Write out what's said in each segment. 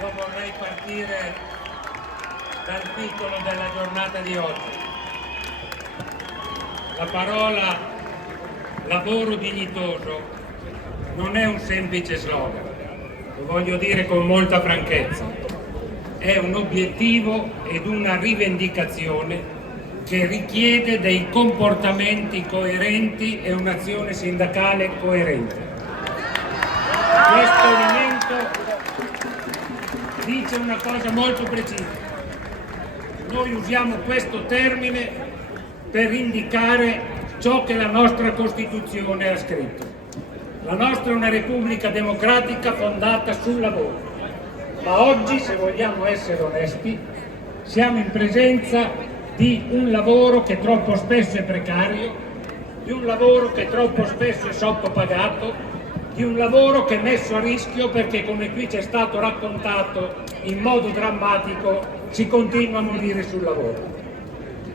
Io vorrei partire dal titolo della giornata di oggi. La parola lavoro dignitoso non è un semplice slogan, lo voglio dire con molta franchezza. È un obiettivo ed una rivendicazione che richiede dei comportamenti coerenti e un'azione sindacale coerente. Questo elemento dice una cosa molto precisa. Noi usiamo questo termine per indicare ciò che la nostra Costituzione ha scritto. La nostra è una Repubblica democratica fondata sul lavoro, ma oggi, se vogliamo essere onesti, siamo in presenza di un lavoro che troppo spesso è precario, di un lavoro che troppo spesso è sottopagato, di un lavoro che è messo a rischio perché, come qui ci è stato raccontato in modo drammatico, si continua a morire sul lavoro.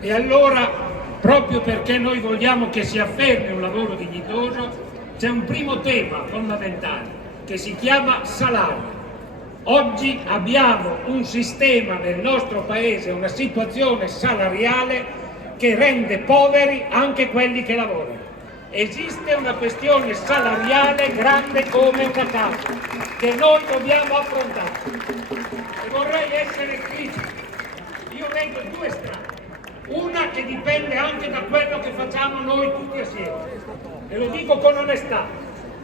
E allora, proprio perché noi vogliamo che si affermi un lavoro dignitoso, c'è un primo tema fondamentale che si chiama salario. Oggi abbiamo un sistema nel nostro paese, una situazione salariale che rende poveri anche quelli che lavorano. Esiste una questione salariale grande come una casa che noi dobbiamo affrontare. E vorrei essere esplicito. Io vedo due strade. Una che dipende anche da quello che facciamo noi tutti assieme. E lo dico con onestà,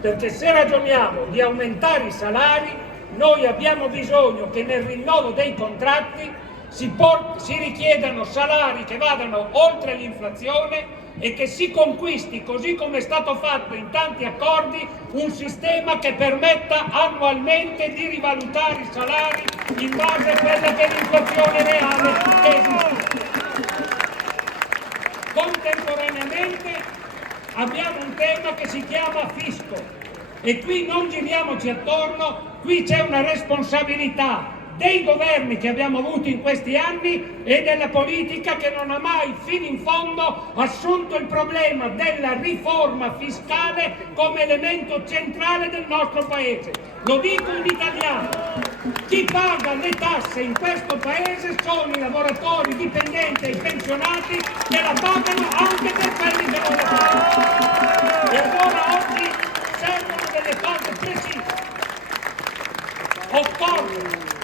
perché se ragioniamo di aumentare i salari, noi abbiamo bisogno che nel rinnovo dei contratti si richiedano salari che vadano oltre l'inflazione e che si conquisti, così come è stato fatto in tanti accordi, un sistema che permetta annualmente di rivalutare i salari in base a quella che è l'inflazione reale che esiste. Contemporaneamente abbiamo un tema che si chiama fisco e qui non giriamoci attorno, qui c'è una responsabilità dei governi che abbiamo avuto in questi anni e della politica che non ha mai fino in fondo assunto il problema della riforma fiscale come elemento centrale del nostro paese. Lo dico in italiano: chi paga le tasse in questo paese sono i lavoratori dipendenti e i pensionati che la pagano anche per quelli che non la pagano. E allora oggi servono delle cose precise. Occorre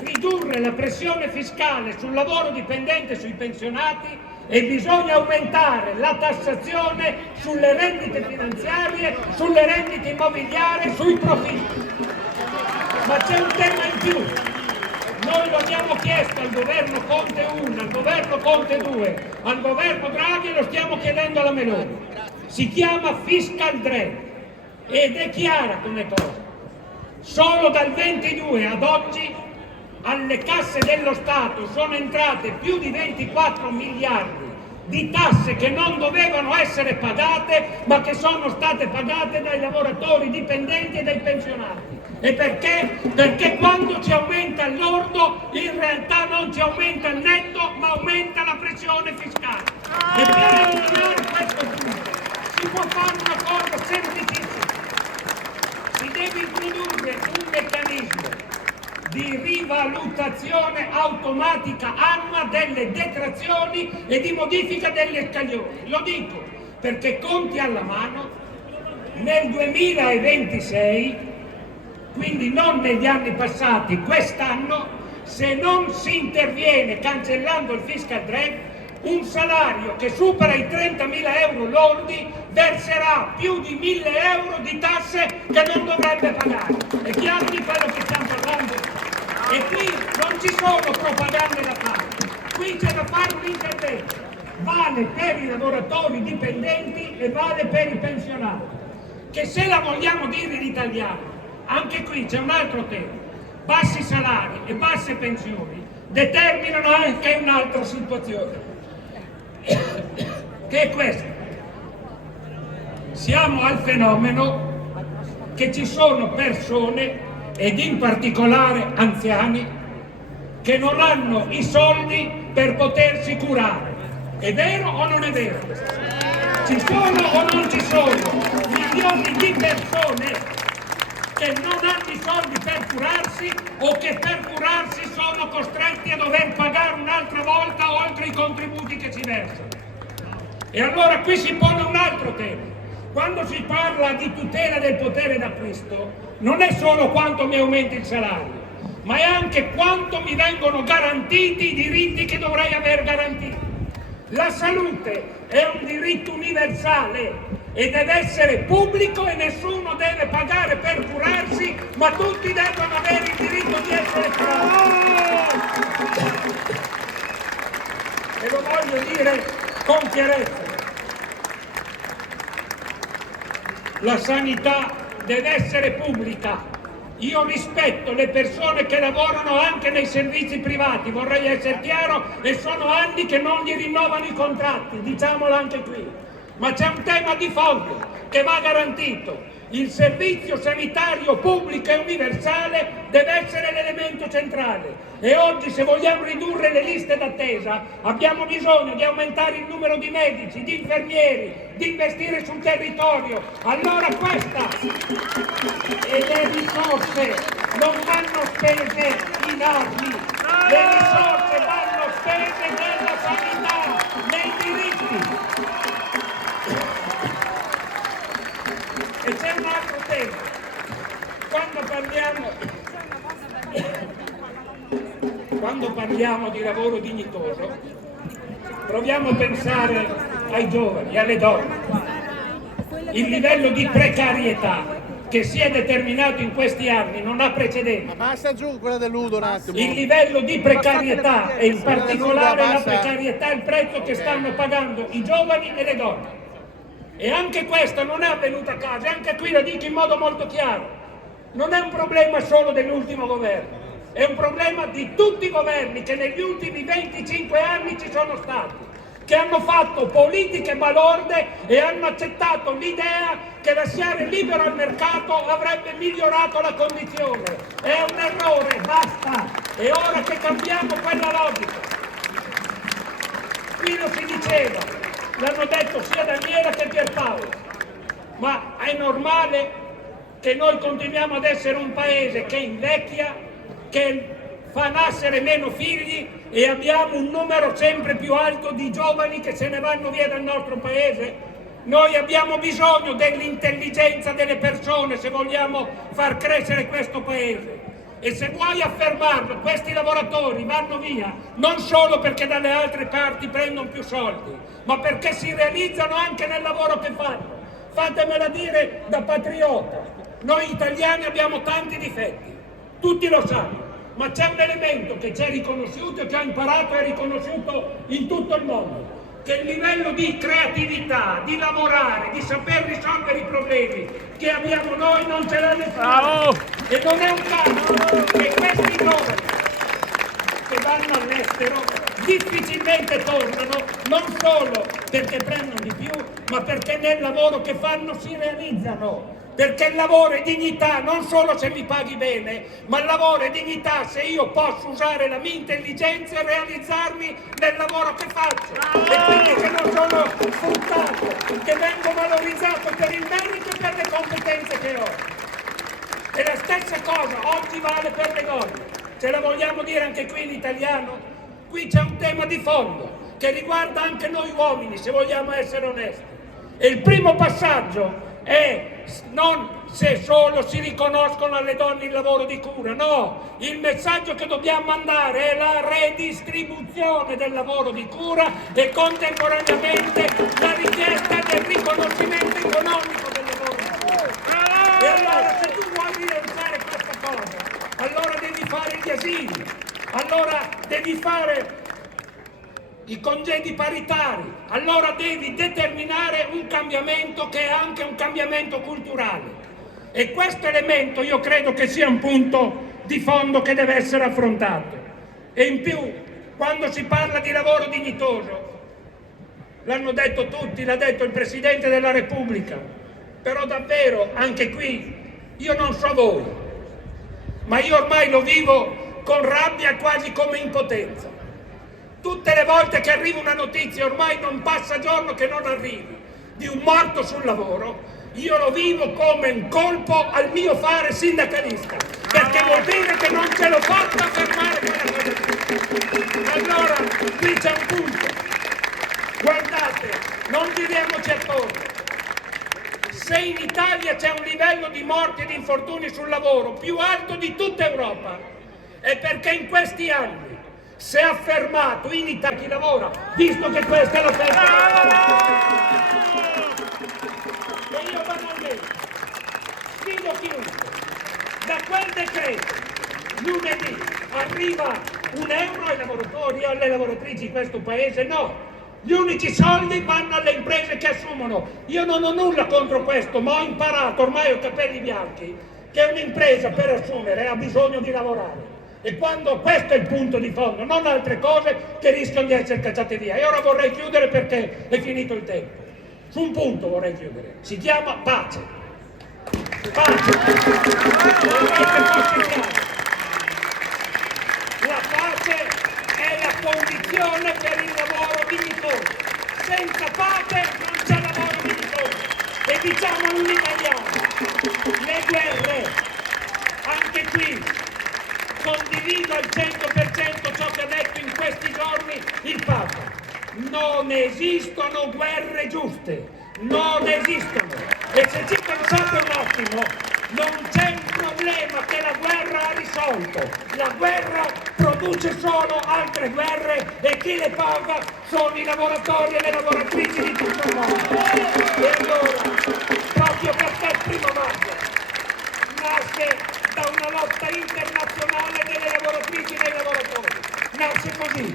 ridurre la pressione fiscale sul lavoro dipendente e sui pensionati e bisogna aumentare la tassazione sulle rendite finanziarie, sulle rendite immobiliari, sui profitti. Ma c'è un tema in più. Noi lo abbiamo chiesto al governo Conte 1, al governo Conte 2, al governo Draghi e lo stiamo chiedendo alla Meloni. Si chiama fiscal drain ed è chiara come cosa. Solo dal 22 ad oggi alle casse dello Stato sono entrate più di 24 miliardi di tasse che non dovevano essere pagate, ma che sono state pagate dai lavoratori dipendenti e dai pensionati. E perché? Perché quando ci aumenta il lordo, in realtà non ci aumenta il netto, ma aumenta la pressione fiscale. E per eliminare questo punto si può fare una cosa semplicissima. Si deve introdurre un meccanismo di rivalutazione automatica annua delle detrazioni e di modifica delle scaglioni. Lo dico perché, conti alla mano, nel 2026, quindi non negli anni passati, quest'anno, se non si interviene cancellando il fiscal drain, un salario che supera i 30.000 euro lordi verserà più di 1.000 euro di tasse che non dovrebbe pagare. È chiaro di quello che stiamo parlando? E qui non ci sono propagande da fare, qui c'è da fare un intervento. Vale per i lavoratori dipendenti e vale per i pensionati. Che se la vogliamo dire in italiano, anche qui c'è un altro tema. Bassi salari e basse pensioni determinano anche un'altra situazione, che è questa. Siamo al fenomeno che ci sono persone, ed in particolare anziani, che non hanno i soldi per potersi curare. È vero o non è vero? Ci sono o non ci sono milioni di persone che non hanno i soldi per curarsi o che per curarsi sono costretti a dover pagare un'altra volta oltre i contributi che si versano. E allora qui si pone un altro tema. Quando si parla di tutela del potere d'acquisto, non è solo quanto mi aumenta il salario, ma è anche quanto mi vengono garantiti i diritti che dovrei aver garantito. La salute è un diritto universale e deve essere pubblico e nessuno deve pagare per curarsi, ma tutti devono avere il diritto di essere curati. E lo voglio dire con chiarezza. La sanità deve essere pubblica. Io rispetto le persone che lavorano anche nei servizi privati, vorrei essere chiaro, e sono anni che non gli rinnovano i contratti, diciamolo anche qui. Ma c'è un tema di fondo che va garantito. Il servizio sanitario pubblico e universale deve essere l'elemento centrale. E oggi, se vogliamo ridurre le liste d'attesa, abbiamo bisogno di aumentare il numero di medici, di infermieri, di investire sul territorio. Allora questa e le risorse non vanno spese in armi, le risorse vanno spese nella sanità, nei diritti. E c'è un altro tema. Quando parliamo di lavoro dignitoso, proviamo a pensare ai giovani, alle donne. Il livello di precarietà che si è determinato in questi anni non ha precedenti. Ma passa giù quella dell'Udo un attimo. Il livello di precarietà e in particolare la precarietà è il prezzo che stanno pagando i giovani e le donne. E anche questa non è avvenuta a caso, e anche qui lo dico in modo molto chiaro. Non è un problema solo dell'ultimo governo, è un problema di tutti i governi che negli ultimi 25 anni ci sono stati, che hanno fatto politiche balorde e hanno accettato l'idea che lasciare libero al mercato avrebbe migliorato la condizione. È un errore, basta! È ora che cambiamo quella logica. Qui lo si diceva, l'hanno detto sia Daniela che Pierpaolo, ma è normale che noi continuiamo ad essere un paese che invecchia, che fa nascere meno figli e abbiamo un numero sempre più alto di giovani che se ne vanno via dal nostro paese? Noi abbiamo bisogno dell'intelligenza delle persone se vogliamo far crescere questo paese. E se vuoi affermarlo, questi lavoratori vanno via non solo perché dalle altre parti prendono più soldi, ma perché si realizzano anche nel lavoro che fanno. Fatemela dire da patriota. Noi italiani abbiamo tanti difetti, tutti lo sanno, ma c'è un elemento che ci è riconosciuto e che ho imparato e riconosciuto in tutto il mondo, che il livello di creatività, di lavorare, di saper risolvere i problemi che abbiamo noi non ce l'ha nessuno. E non è un caso che questi giovani che vanno all'estero difficilmente tornano, non solo perché prendono di più, ma perché nel lavoro che fanno si realizzano. Perché il lavoro è dignità non solo se mi paghi bene, ma il lavoro è dignità se io posso usare la mia intelligenza e realizzarmi nel lavoro che faccio. E quindi che non sono sfruttato, che vengo valorizzato per il merito e per le competenze che ho. E la stessa cosa oggi vale per le donne. Ce la vogliamo dire anche qui in italiano? Qui c'è un tema di fondo che riguarda anche noi uomini, se vogliamo essere onesti. E il primo passaggio è non se solo si riconoscono alle donne il lavoro di cura, no, il messaggio che dobbiamo mandare è la redistribuzione del lavoro di cura e contemporaneamente la richiesta del riconoscimento economico del lavoro di cura. E allora se tu vuoi rilanciare questa cosa, allora devi fare gli asili, allora devi fare i congedi paritari, allora devi determinare un cambiamento che è anche un cambiamento culturale. E questo elemento io credo che sia un punto di fondo che deve essere affrontato. E in più, quando si parla di lavoro dignitoso, l'hanno detto tutti, l'ha detto il Presidente della Repubblica, però davvero, anche qui, io non so voi, ma io ormai lo vivo con rabbia quasi come impotenza. Tutte le volte che arriva una notizia, ormai non passa giorno che non arrivi, di un morto sul lavoro, io lo vivo come un colpo al mio fare sindacalista, perché vuol dire che non ce l'ho fatta a fermare quella cosa. Allora, qui c'è un punto. Guardate, non giriamoci attorno. Se in Italia c'è un livello di morti e di infortuni sul lavoro più alto di tutta Europa, è perché in questi anni si è affermato in Italia chi lavora, visto che questa è la festa. E io banalmente sfido chiunque, da quel decreto lunedì arriva €1 ai lavoratori o alle lavoratrici di questo paese? No. Gli unici soldi vanno alle imprese che assumono. Io non ho nulla contro questo, ma ho imparato, ormai ho capelli bianchi, che un'impresa per assumere ha bisogno di lavorare. E quando questo è il punto di fondo, non altre cose che rischiano di essere cacciate via. E ora vorrei chiudere perché è finito il tempo. Su un punto vorrei chiudere. Si chiama pace. Pace. Vorrei che fosse chiaro. La pace è la condizione per il lavoro dignitoso. Senza pace non c'è lavoro dignitoso. E diciamolo in italiano, le guerre, anche qui, condivido al 100% ciò che ha detto in questi giorni il Papa. Non esistono guerre giuste, non esistono. E se ci pensate un attimo, non c'è un problema che la guerra ha risolto. La guerra produce solo altre guerre e chi le paga sono i lavoratori e le lavoratrici di tutto il mondo. E allora, proprio perché il 1° maggio nasce da una lotta internazionale delle lavoratrici e dei lavoratori, nasce così.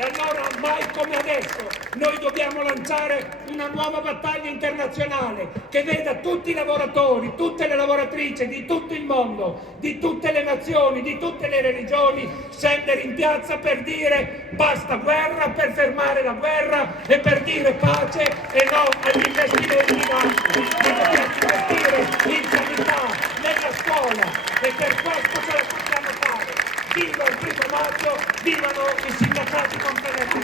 E allora, mai come adesso, noi dobbiamo lanciare una nuova battaglia internazionale che veda tutti i lavoratori, tutte le lavoratrici di tutto il mondo, di tutte le nazioni, di tutte le religioni, scendere in piazza per dire basta guerra, per fermare la guerra e per dire pace e no agli investimenti in armi. Dobbiamo investire in sanità, nella scuola e per questo ce la possiamo fare. Viva il 1° maggio, vivano i sindacati confederati!